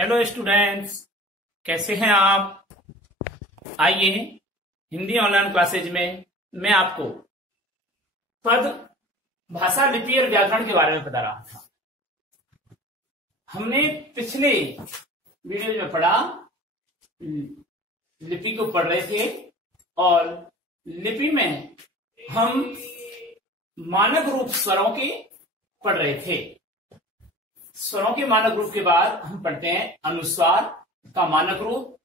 Hello students, कैसे हैं आप। आइए हिंदी ऑनलाइन क्लासेज में मैं आपको पद, भाषा, लिपि और व्याकरण के बारे में बता रहा था। हमने पिछले वीडियो में पढ़ा, लिपि को पढ़ रहे थे और लिपि में हम मानक रूप स्वरों के पढ़ रहे थे। स्वरों के मानक रूप के बाद हम पढ़ते हैं अनुस्वार का मानक रूप।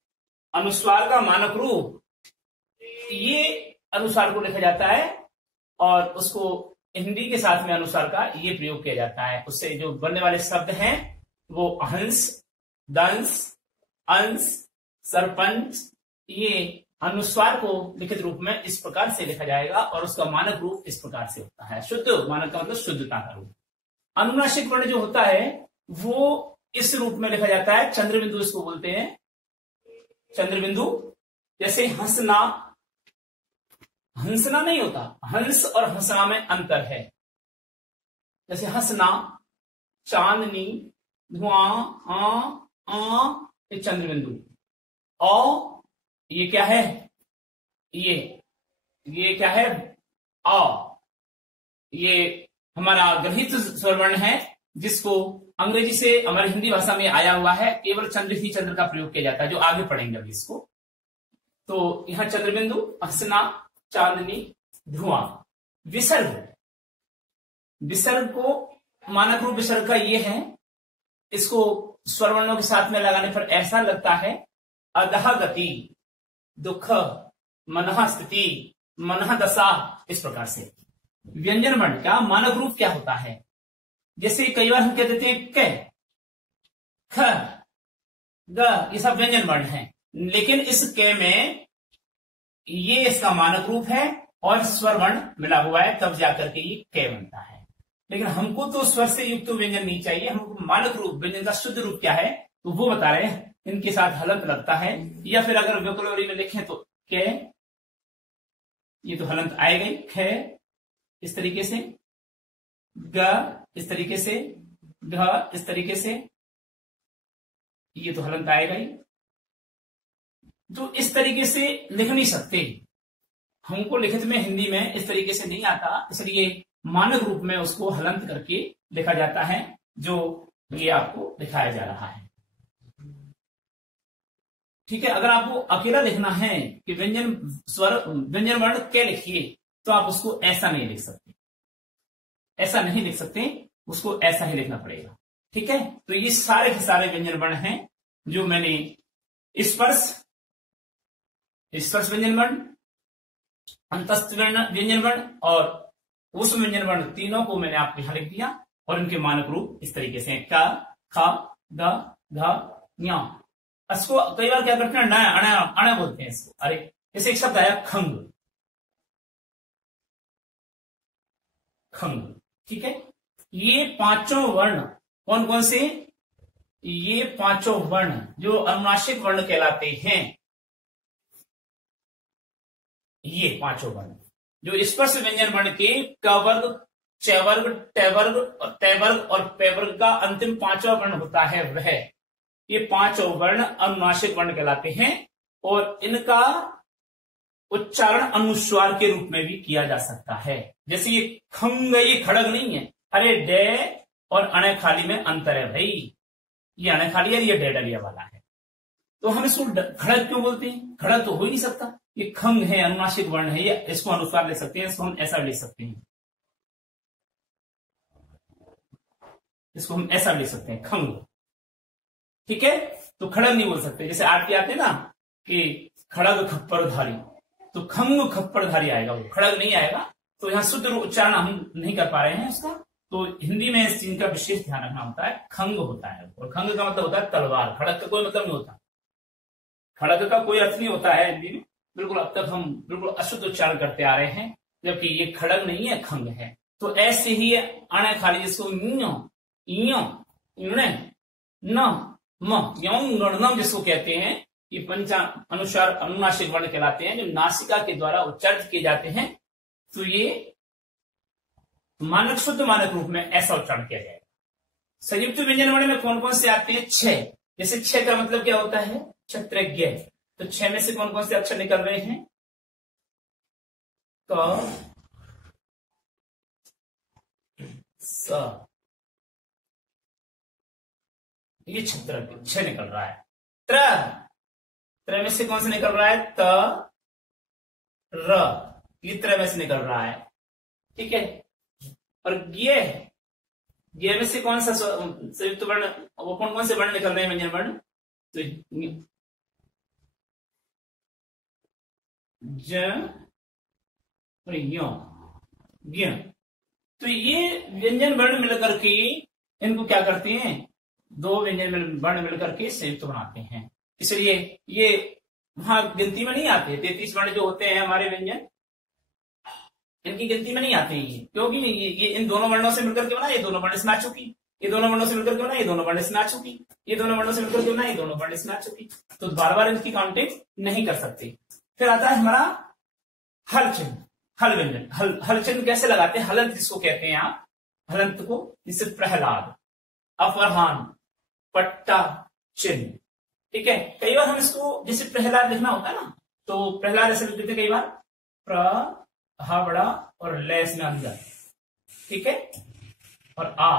अनुस्वार का मानक रूप, ये अनुस्वार को लिखा जाता है और उसको हिंदी के साथ में अनुस्वार का ये प्रयोग किया जाता है। उससे जो बनने वाले शब्द हैं वो हंस, दंस, अंश, सरपंच, ये अनुस्वार को लिखित रूप में इस प्रकार से लिखा जाएगा और उसका मानक रूप इस प्रकार से होता है। शुद्ध मानक का मतलब शुद्धता का रूप। अनुनासिक वर्ण जो होता है वो इस रूप में लिखा जाता है, चंद्रबिंदु इसको बोलते हैं, चंद्रबिंदु। जैसे हंसना, हंसना नहीं होता, हंस और हंसना में अंतर है। जैसे हंसना, चांदनी, धुआं, ये चंद्रबिंदु। औ ये क्या है, ये क्या है, आ, ये हमारा ग्रहित स्वरवर्ण है जिसको अंग्रेजी से हमारी हिंदी भाषा में आया हुआ है। केवल चंद्र ही चंद्र का प्रयोग किया जाता है, जो आगे पढ़ेंगे अभी इसको। तो यहां चंद्रबिंदु, हंसना, चांदनी, धुआं। विसर्ग, विसर्ग को मानक रूप विसर्ग का ये है, इसको स्वरवर्णों के साथ में लगाने पर ऐसा लगता है अधः गति, दुख, मनः स्थिति, मनः दशा, इस प्रकार से। व्यंजन वर्ण का मानक रूप क्या होता है, जैसे कई बार हम कह देते हैं क, ख, ग, ये सब व्यंजन वर्ण हैं, लेकिन इस क में ये इसका मानक रूप है और स्वर वर्ण मिला हुआ है, तब जाकर के ये क बनता है। लेकिन हमको तो स्वर से युक्त व्यंजन नहीं चाहिए, हमको मानक रूप व्यंजन का शुद्ध रूप क्या है तो वो बता रहे हैं। इनके साथ हलंत लगता है, या फिर अगर वोकैब्युलरी में लिखें तो क, ये तो हलंत आएगा ही, ख इस तरीके से, ग इस तरीके से, घ इस तरीके से, ये तो हलंत आएगा ही। तो इस तरीके से लिख नहीं सकते, हमको लिखित में हिंदी में इस तरीके से नहीं आता, इसलिए मानक रूप में उसको हलंत करके लिखा जाता है, जो ये आपको दिखाया जा रहा है। ठीक है, अगर आपको अकेला लिखना है कि व्यंजन स्वर व्यंजन वर्ण क्या लिखिए, तो आप उसको ऐसा नहीं लिख सकते, ऐसा नहीं लिख सकते, उसको ऐसा ही लिखना पड़ेगा। ठीक है, तो ये सारे के सारे व्यंजन वर्ण हैं जो मैंने स्पर्श, स्पर्श व्यंजन वर्ण, अंतस्थ व्यंजन वर्ण और उस व्यंजन वर्ण, तीनों को मैंने आपको यहां लिख दिया और इनके मानक रूप इस तरीके से क, ख, ग, घ, ञ। इसको कई बार क्या करते हैं, अणा बोलते हैं इसको। अरे जैसे एक शब्द आया खंग, खंग। ठीक है, ये पांचों वर्ण कौन कौन से, ये पांचों वर्ण जो अनुनासिक वर्ण कहलाते हैं, ये पांचों वर्ण जो स्पर्श व्यंजन वर्ण के क वर्ग, च वर्ग, ट वर्ग और त वर्ग और पे वर्ग का अंतिम पांचवा वर्ण होता है, वह ये पांचों वर्ण अनुनासिक वर्ण कहलाते हैं और इनका उच्चारण अनुस्वार के रूप में भी किया जा सकता है। जैसे ये खंग, ये खड़ग नहीं है, अरे डे और अणे खाली में अंतर है भाई, ये अणे खाली है, ये डे डलिया वाला है, तो हम इसको खड़ग क्यों बोलते हैं, खड़ग तो हो ही नहीं सकता। ये खंग है, अनुनासिक वर्ण है, ये इसको अनुस्वार ले सकते हैं, इसको हम ऐसा ले सकते हैं, इसको हम ऐसा ले सकते हैं, खंग। ठीक है, तो खड़ग नहीं बोल सकते। जैसे आरती आते ना कि खड़ग खप्परधारी, तो खंग खप्परधारी आएगा, वो खड़ग नहीं आएगा। तो यहाँ शुद्ध उच्चारण हम नहीं कर पा रहे हैं उसका, तो हिंदी में इस चीज का विशेष ध्यान रखना होता है। खंग होता है और खंग का मतलब होता है तलवार, खड़ग का कोई मतलब नहीं होता, खड़ग का कोई अर्थ नहीं होता है हिंदी में। बिल्कुल अब तक हम बिल्कुल अशुद्ध उच्चारण करते आ रहे हैं, जबकि ये खड़ग नहीं है, खंग है। तो ऐसे ही अणे खाली, जिसको न जिसको कहते हैं, ये पंचा अनुस्वार अनुनासिक वर्ण कहलाते हैं, जो नासिका के द्वारा उच्चारित किए जाते हैं। तो ये मानक शुद्ध मानक रूप में ऐसा उच्चारण किया जाएगा। संयुक्त व्यंजन वर्ण में कौन कौन से आते हैं, 6। जैसे 6 का मतलब क्या होता है? क्षत्रज्ञ। तो 6 में से कौन कौन से अक्षर निकल रहे हैं? क, स, ये क्षत्रज्ञ 6 निकल रहा है। त्र, त्र में से कौन सा निकल रहा है? त, र, ये त्र में से निकल रहा है। ठीक है। और ज्ञ, ज्ञ में से कौन सा संयुक्त वर्ण, वो कौन कौन से वर्ण निकल रहे हैं? व्यंजन वर्ण। तो ज और यो, ज्ञ। तो ये व्यंजन वर्ण मिलकर के इनको क्या करते हैं? 2 व्यंजन वर्ण मिलकर के संयुक्त बनाते हैं। इसलिए ये वहां गिनती में नहीं आते। 33 वर्ण जो होते हैं हमारे व्यंजन, इनकी गिनती में नहीं आते ये, क्योंकि ये इन दोनों वर्णों से मिलकर के बना, ये दोनों वर्ण से मैच होगी, ये दोनों वर्णों से मिलकर के बना, ये दोनों वर्ण से मैच होगी, ये दोनों वर्णों से मिलकर के बना, ये दोनों वर्ण से मैच होगी। तो बार बार इनकी काउंटिंग नहीं कर सकते। फिर आता है हमारा हल चिन्ह, हल व्यंजन। हल चिन्ह कैसे लगाते हैं? हलंत जिसको कहते हैं आप, हलंत को, जिससे प्रहलाद, अपरहान, पट्टा, चिन्ह। ठीक है। कई बार हम इसको जैसे प्रहलाद लिखना होता है ना, तो प्रहलाद ऐसे लिख देते कई बार, प्र, हा बड़ा और ले इसमें अंदर। ठीक है। और आ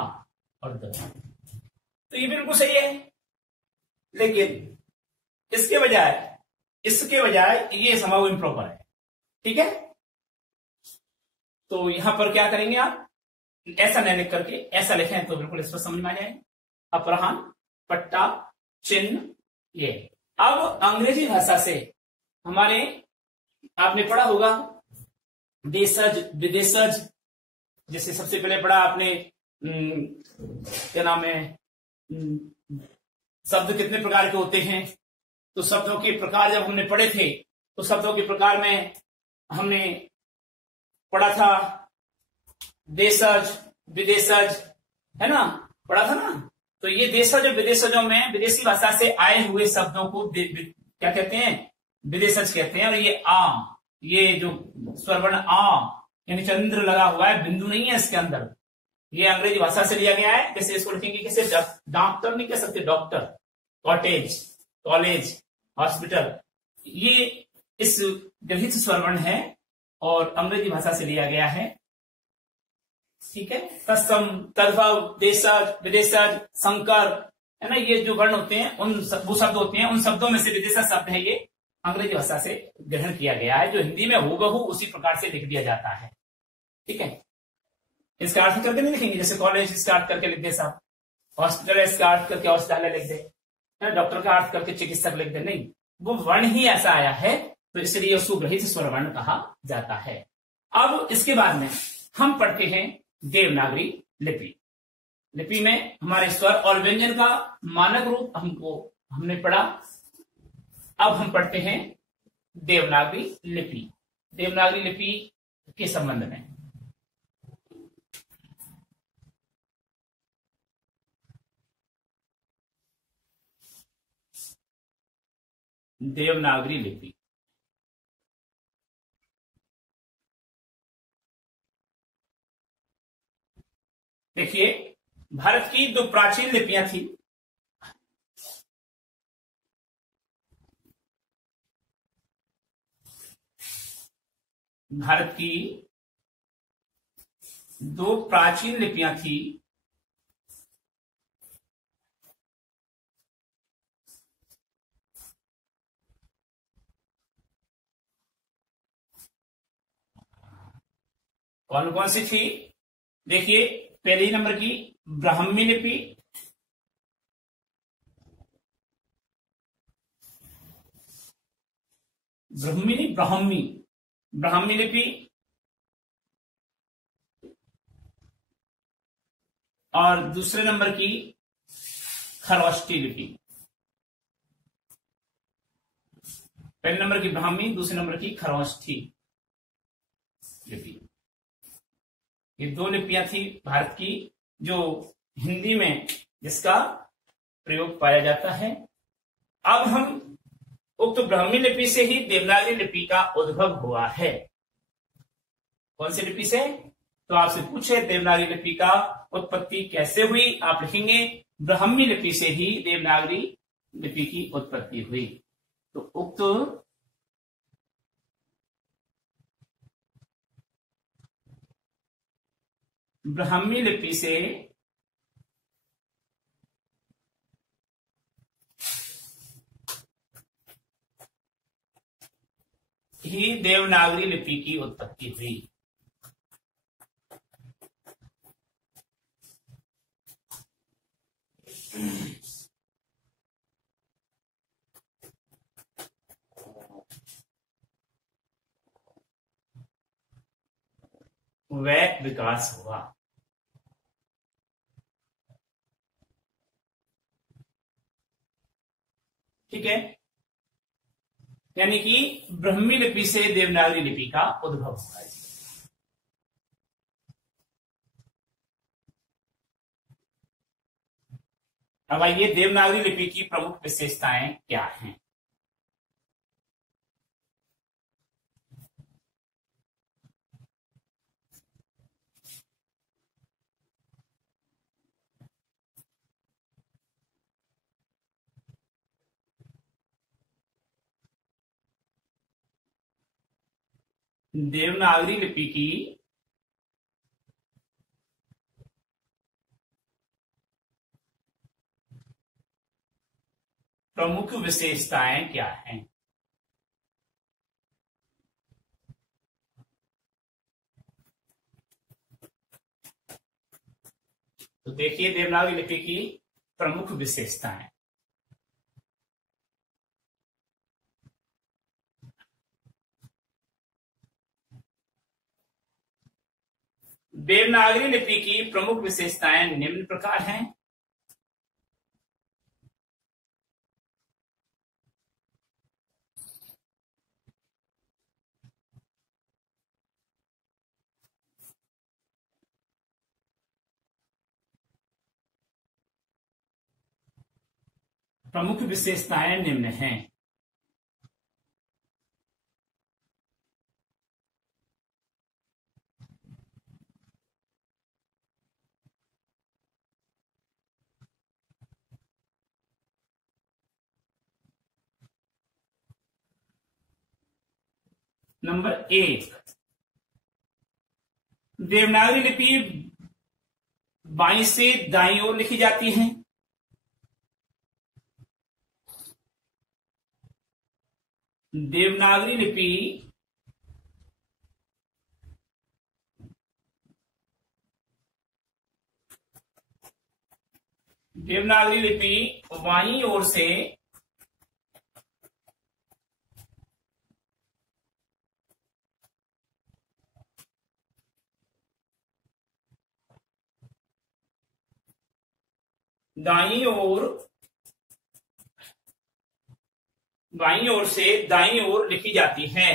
और द, तो ये बिल्कुल सही है। लेकिन इसके बजाय ये संभव इम्प्रॉपर है। ठीक है। तो यहां पर क्या करेंगे आप? ऐसा नहीं लिख करके ऐसा लिखें तो बिल्कुल इस पर समझ में आ जाए। अपराहन, पट्टा, चिन्ह, ये। अब अंग्रेजी भाषा से हमारे, आपने पढ़ा होगा देशज, विदेशज। जैसे सबसे पहले पढ़ा आपने क्या नाम है, शब्द कितने प्रकार के होते हैं। तो शब्दों के प्रकार जब हमने पढ़े थे, तो शब्दों के प्रकार में हमने पढ़ा था देशज, विदेशज, है ना, पढ़ा था ना। तो ये देशज और विदेशजों में विदेशी भाषा से आए हुए शब्दों को क्या कहते हैं? विदेशज कहते हैं। और ये आ, ये जो स्वरवर्ण आ यानी चंद्र लगा हुआ है, बिंदु नहीं है इसके अंदर, ये अंग्रेजी भाषा से लिया गया है। जैसे इसको लिखेंगे कैसे? डॉक्टर नहीं कह सकते, डॉक्टर, कॉटेज, कॉलेज, हॉस्पिटल। ये इस गृहीत स्वरवर्ण है और अंग्रेजी भाषा से लिया गया है। ठीक है। तत्सम, तद्भव, देशज, विदेशज, संकर, है ना, ये जो वर्ण होते हैं वो शब्द होते हैं, उन शब्दों में से विदेशज शब्द है, ये अंग्रेजी भाषा से ग्रहण किया गया है, जो हिंदी में हूबहू उसी प्रकार से लिख दिया जाता है। ठीक है। इसका अर्थ करके नहीं लिखेंगे, जैसे कॉलेज इसका अर्थ करके लिख दे साहब, हॉस्पिटल इसका अर्थ करके औषधालय लिख दे, डॉक्टर का अर्थ करके चिकित्सक लिख दे, नहीं, वो वर्ण ही ऐसा आया है, तो इसलिए उसको ग्रहीत स्वरवर्ण कहा जाता है। अब इसके बाद में हम पढ़ते हैं देवनागरी लिपि। लिपि में हमारे स्वर और व्यंजन का मानक रूप हमने पढ़ा। अब हम पढ़ते हैं देवनागरी लिपि। देवनागरी लिपि के संबंध में देवनागरी लिपि, देखिए, भारत की 2 प्राचीन लिपियां थी। भारत की 2 प्राचीन लिपियां थी। कौन कौन सी थी? देखिए, पहले नंबर की ब्राह्मी लिपि, ब्राह्मी लिपि, और दूसरे नंबर की खरोष्टी लिपि। पहले नंबर की ब्राह्मी, दूसरे नंबर की खरोष्टी लिपि। ये 2 लिपियां थी भारत की, जो हिंदी में जिसका प्रयोग पाया जाता है। अब हम उक्त ब्राह्मी लिपि से ही देवनागरी लिपि का उद्भव हुआ है। कौन सी लिपि से? तो आपसे पूछे देवनागरी लिपि का उत्पत्ति कैसे हुई, आप लिखेंगे ब्राह्मी लिपि से ही देवनागरी लिपि की उत्पत्ति हुई। तो उक्त ब्राह्मी लिपि से ही देवनागरी लिपि की उत्पत्ति हुई। वह विकास हुआ। ठीक है, यानी कि ब्राह्मी लिपि से देवनागरी लिपि का उद्भव हुआ है। अब आइए देवनागरी लिपि की प्रमुख विशेषताएं क्या हैं। देवनागरी लिपि की प्रमुख विशेषताएं क्या हैं। तो देखिए देवनागरी लिपि की प्रमुख विशेषताएं। देवनागरी लिपि की प्रमुख विशेषताएं निम्न प्रकार हैं। प्रमुख विशेषताएं निम्न हैं। नंबर 1, देवनागरी लिपि बाईं से दाईं ओर लिखी जाती है। देवनागरी लिपि बाईं ओर से बाईं ओर से दाईं ओर लिखी जाती है।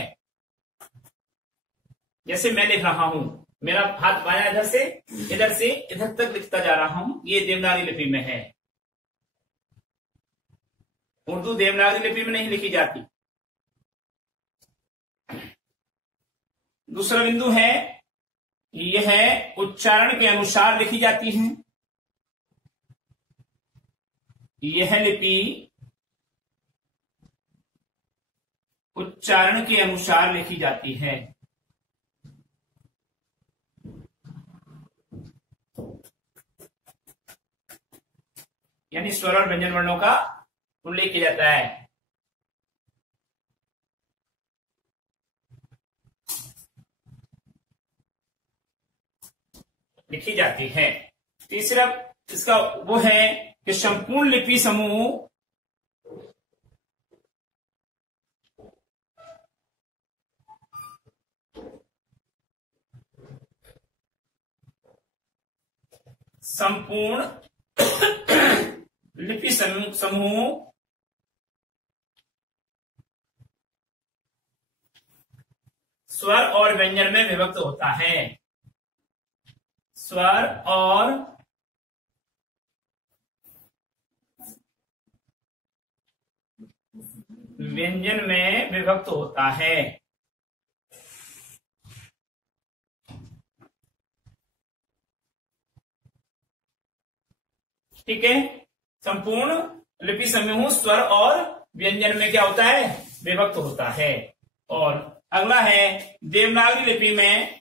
जैसे मैं लिख रहा हूं, मेरा हाथ बायां इधर से इधर तक लिखता जा रहा हूं, ये देवनागरी लिपि में है। उर्दू देवनागरी लिपि में नहीं लिखी जाती। दूसरा बिंदु है, यह उच्चारण के अनुसार लिखी जाती है। यह लिपि उच्चारण के अनुसार लिखी जाती है। यानी स्वर और व्यंजन वर्णों का उल्लेख किया जाता है। लिखी जाती है। तीसरा इसका वो है कि संपूर्ण लिपि समूह स्वर और व्यंजन में विभक्त होता है। स्वर और व्यंजन में विभक्त होता है। ठीक है, संपूर्ण लिपि समूह स्वर और व्यंजन में क्या होता है, विभक्त होता है। और अगला है देवनागरी लिपि में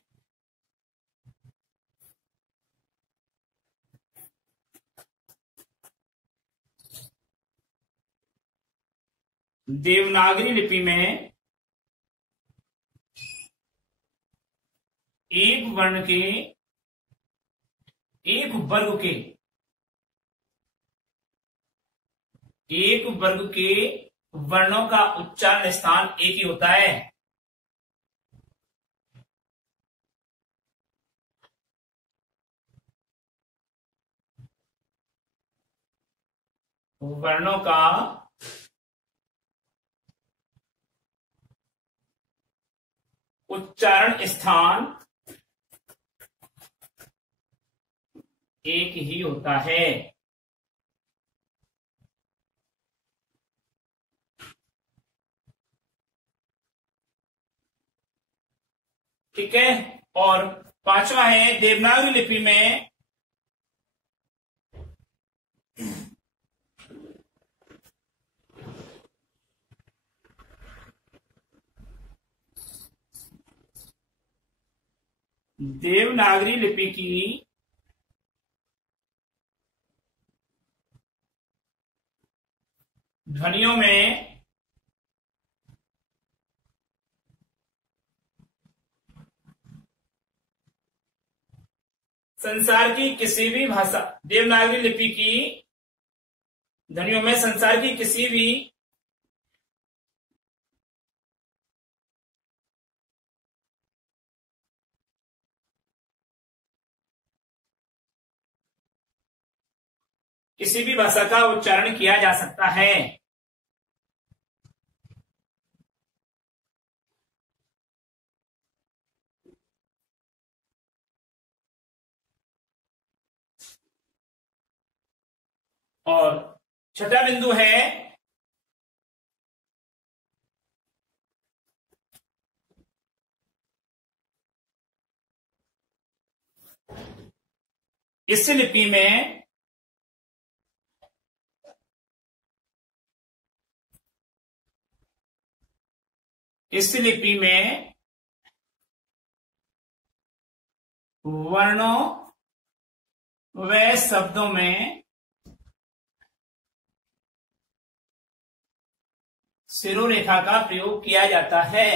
एक वर्ण के एक वर्ग के वर्णों का उच्चारण स्थान एक ही होता है। वर्णों का उच्चारण स्थान एक ही होता है। ठीक है। और पांचवा है देवनागरी लिपि में देवनागरी लिपि की ध्वनियों में संसार की किसी भी भाषा, देवनागरी लिपि की ध्वनियों में संसार की किसी भी भाषा का उच्चारण किया जा सकता है। और छठा बिंदु है इस लिपि में वर्णों व शब्दों में सिरोरेखा का प्रयोग किया जाता है।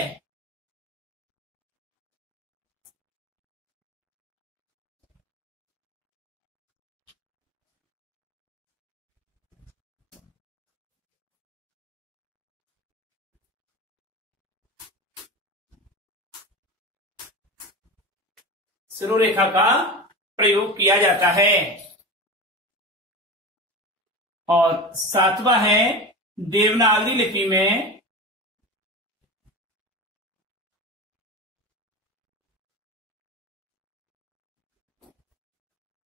सिरोरेखा का प्रयोग किया जाता है। और सातवां है देवनागरी लिपि में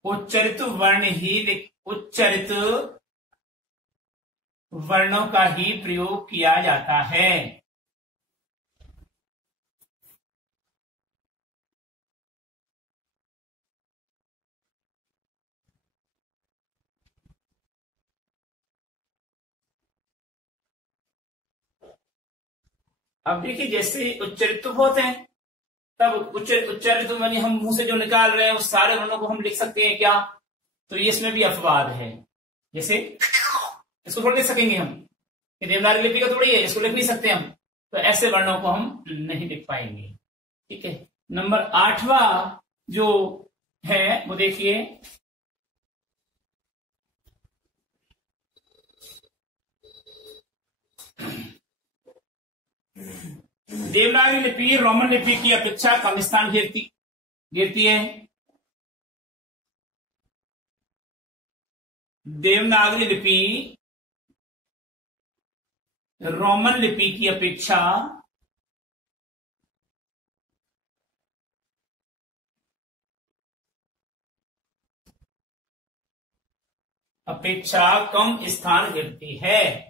उच्चारित वर्णों का ही प्रयोग किया जाता है। अब देखिए जैसे उच्चारित होते हैं तब उच्चारित मानी हम मुंह से जो निकाल रहे हैं उस सारे वर्णों को हम लिख सकते हैं क्या, तो ये इसमें भी अपवाद है। जैसे इसको थोड़ा लिख सकेंगे हम, ये देवनागरी लिपि का थोड़ी है, इसको लिख नहीं सकते हम, तो ऐसे वर्णों को हम नहीं लिख पाएंगे। ठीक है। नंबर 8वां जो है वो देखिए देवनागरी लिपि रोमन लिपि की अपेक्षा कम स्थान घेरती है। देवनागरी लिपि रोमन लिपि की अपेक्षा कम स्थान घेरती है।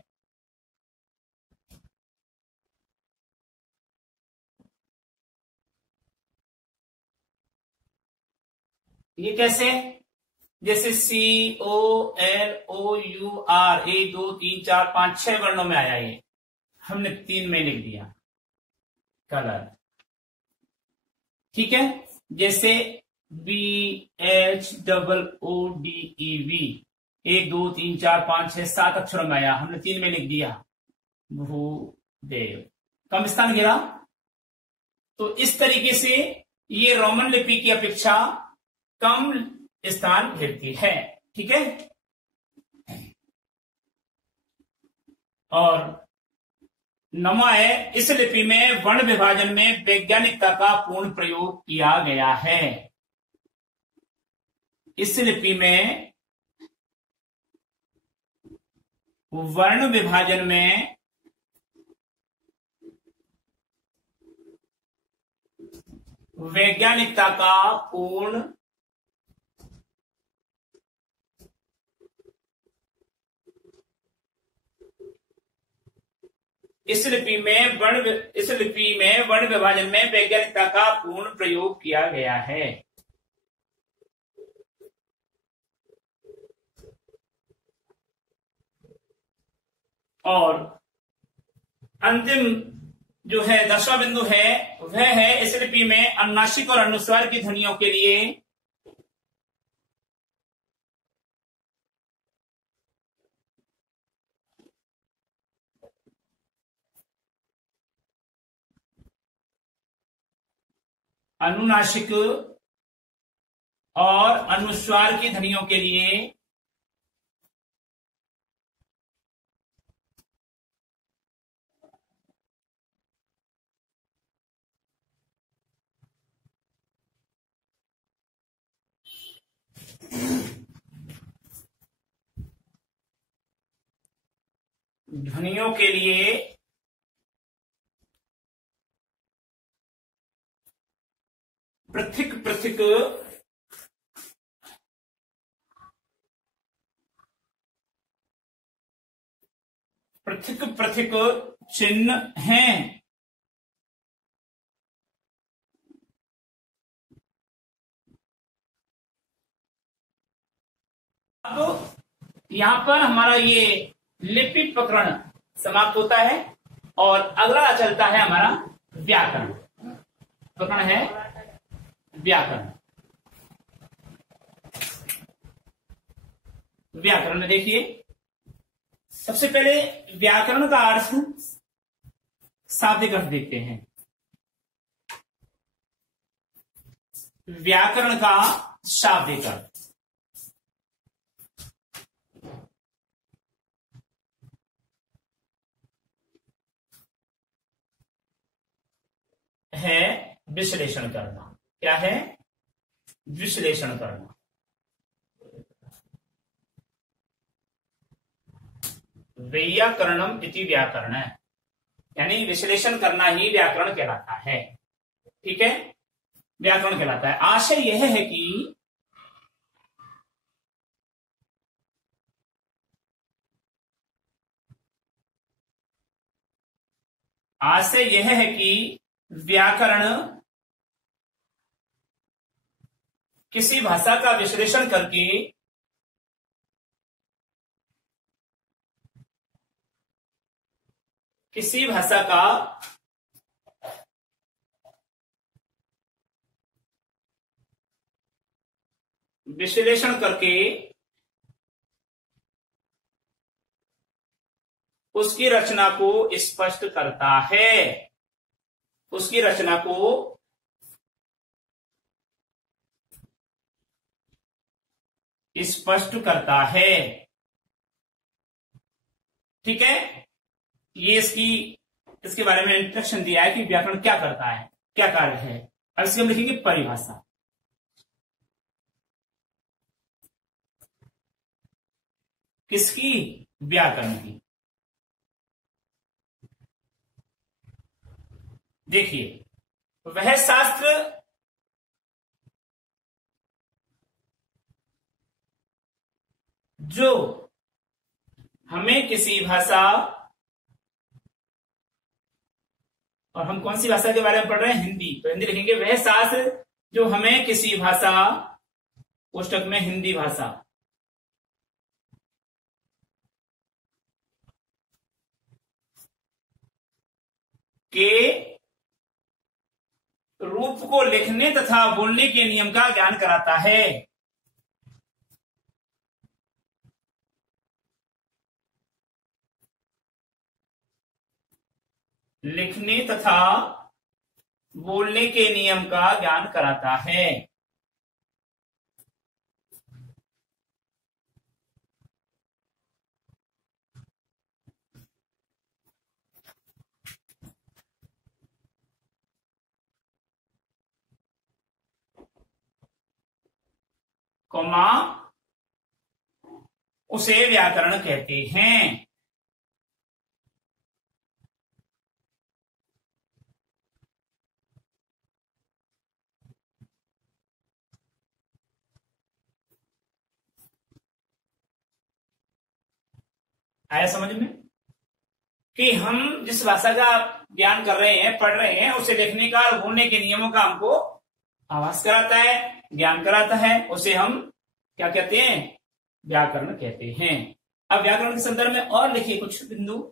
ये कैसे? जैसे COLOUR 1 2 3 4 5 6 वर्णों में आया, ये हमने 3 में लिख दिया कलर। ठीक है, जैसे BHOODEV 1 2 3 4 5 6 7 अक्षरों में आया, हमने 3 में लिख दिया भूदेव। कम स्थान गिरा। तो इस तरीके से ये रोमन लिपि की अपेक्षा कम स्थान घेरती है। ठीक है, और नमः इस लिपि में वर्ण विभाजन में वैज्ञानिकता का पूर्ण प्रयोग किया गया है। इस लिपि में वर्ण विभाजन में वैज्ञानिकता का पूर्ण इस लिपि में वर्ण विभाजन में वैज्ञानिकता का पूर्ण प्रयोग किया गया है। और अंतिम जो है 10वां बिंदु है, वह है इस लिपि में अनुनासिक और अनुस्वार की ध्वनियों के लिए अनुनासिक और अनुस्वार की ध्वनियों के लिए पृथक पृथक चिन्ह हैं। अब यहां पर हमारा ये लिपि प्रकरण समाप्त होता है और अगला चलता है हमारा व्याकरण प्रकरण है। व्याकरण में देखिए, सबसे पहले व्याकरण का अर्थ शाब्दिक अर्थ देखते हैं। व्याकरण का शाब्दिक अर्थ है विश्लेषण करना। क्या है? विश्लेषण करना। वैयाकरणम इति व्याकरण है, यानी विश्लेषण करना ही व्याकरण कहलाता है। ठीक है, व्याकरण कहलाता है। आशय यह है कि व्याकरण किसी भाषा का विश्लेषण करके किसी भाषा का विश्लेषण करके उसकी रचना को स्पष्ट करता है। उसकी रचना को स्पष्ट करता है। ठीक है, ये इसके बारे में इंस्ट्रक्शन दिया है कि व्याकरण क्या करता है, क्या कार्य है। अब इसके हम लिखेंगे परिभाषा। किसकी? व्याकरण की। देखिए, वह शास्त्र जो हमें किसी भाषा, और हम कौन सी भाषा के बारे में पढ़ रहे हैं? हिंदी। तो हिंदी लिखेंगे, वह शास्त्र जो हमें किसी भाषा कोष्टक में हिंदी भाषा के रूप को लिखने तथा बोलने के नियम का ज्ञान कराता है। लिखने तथा बोलने के नियम का ज्ञान कराता है। कौमा उसे व्याकरण कहते हैं। आया समझ में कि हम जिस भाषा का ज्ञान कर रहे हैं, पढ़ रहे हैं, उसे लिखने का और बोलने के नियमों का हमको आभास कराता है, ज्ञान कराता है, उसे हम क्या कहते हैं? व्याकरण कहते हैं। अब व्याकरण के संदर्भ में और लिखिए कुछ बिंदु।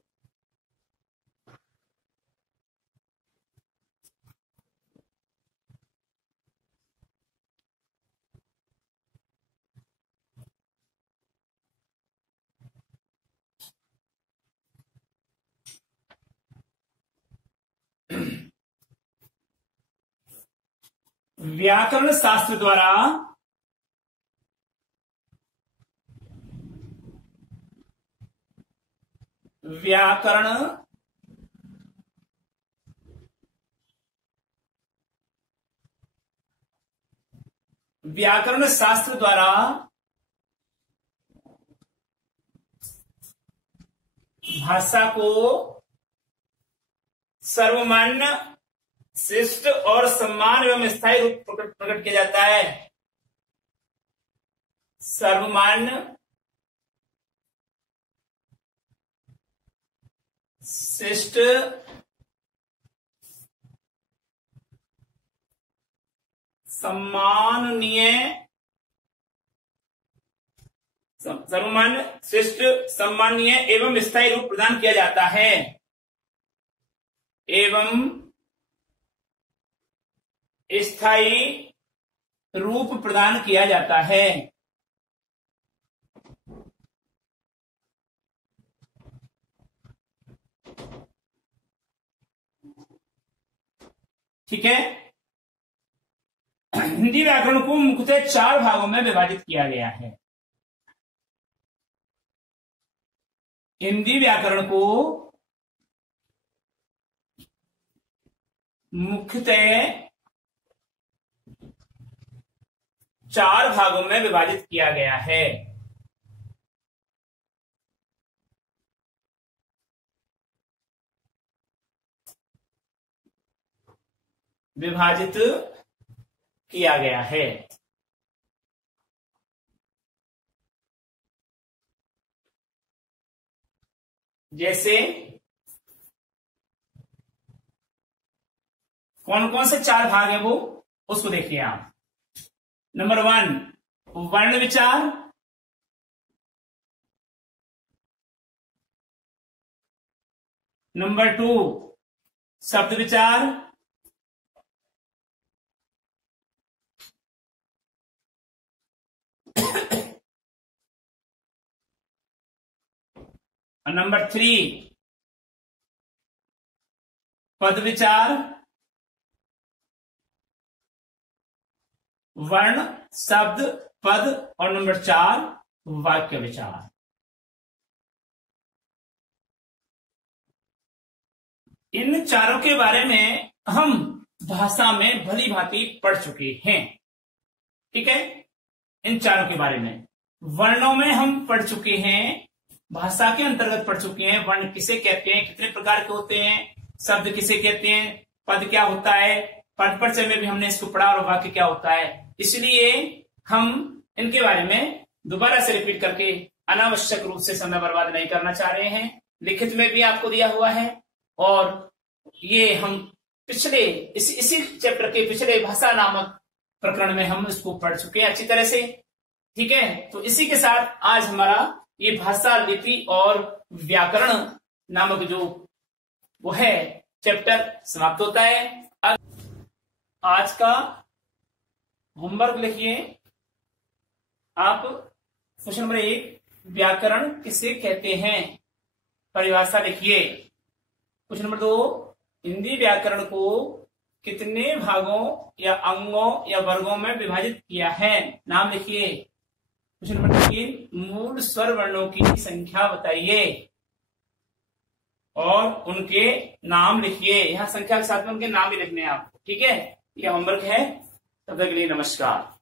व्याकरण शास्त्र द्वारा व्याकरण शास्त्र द्वारा भाषा को सर्वमान्य, शिष्ट और सम्मान एवं स्थायी रूप प्रकट किया जाता है। सर्वमान्य, शिष्ट, सम्माननीय, सर्वमान्य, शिष्ट, सम्माननीय एवं स्थायी रूप प्रदान किया जाता है। एवं स्थायी रूप प्रदान किया जाता है। ठीक है। हिंदी व्याकरण को मुख्यतः 4 भागों में विभाजित किया गया है। हिंदी व्याकरण को मुख्यतः 4 भागों में विभाजित किया गया है। विभाजित किया गया है। जैसे कौन कौन से 4 भाग है वो उसको देखिए आप। नंबर 1 वर्ण विचार, नंबर 2 शब्द विचार, और नंबर 3 पद विचार, वर्ण, शब्द, पद, और नंबर 4 वाक्य विचार। इन चारों के बारे में हम भाषा में भली भांति पढ़ चुके हैं। ठीक है। इन चारों के बारे में वर्णों में हम पढ़ चुके हैं, भाषा के अंतर्गत पढ़ चुके हैं। वर्ण किसे कहते हैं, कितने प्रकार के होते हैं, शब्द किसे कहते हैं, पद क्या होता है, पद परिचय में भी हमने इसको पढ़ा, और वाक्य क्या होता है। इसलिए हम इनके बारे में दोबारा से रिपीट करके अनावश्यक रूप से समय बर्बाद नहीं करना चाह रहे हैं। लिखित में भी आपको दिया हुआ है, और ये हम पिछले इसी चैप्टर के पिछले भाषा नामक प्रकरण में हम इसको पढ़ चुके हैं अच्छी तरह से। ठीक है, तो इसी के साथ आज हमारा ये भाषा, लिपि और व्याकरण नामक जो वो है चैप्टर समाप्त होता है। आज का होमवर्क लिखिए आप। क्वेश्चन नंबर 1, व्याकरण किसे कहते हैं, परिभाषा लिखिए। क्वेश्चन नंबर 2, हिंदी व्याकरण को कितने भागों या अंगों या वर्गों में विभाजित किया है, नाम लिखिए। क्वेश्चन नंबर 3, मूल स्वर वर्णों की संख्या बताइए और उनके नाम लिखिए। यहां संख्या के साथ में उनके नाम भी लिखने हैं आपको, ठीक है। यह होमवर्क है। तब तक के लिए नमस्कार।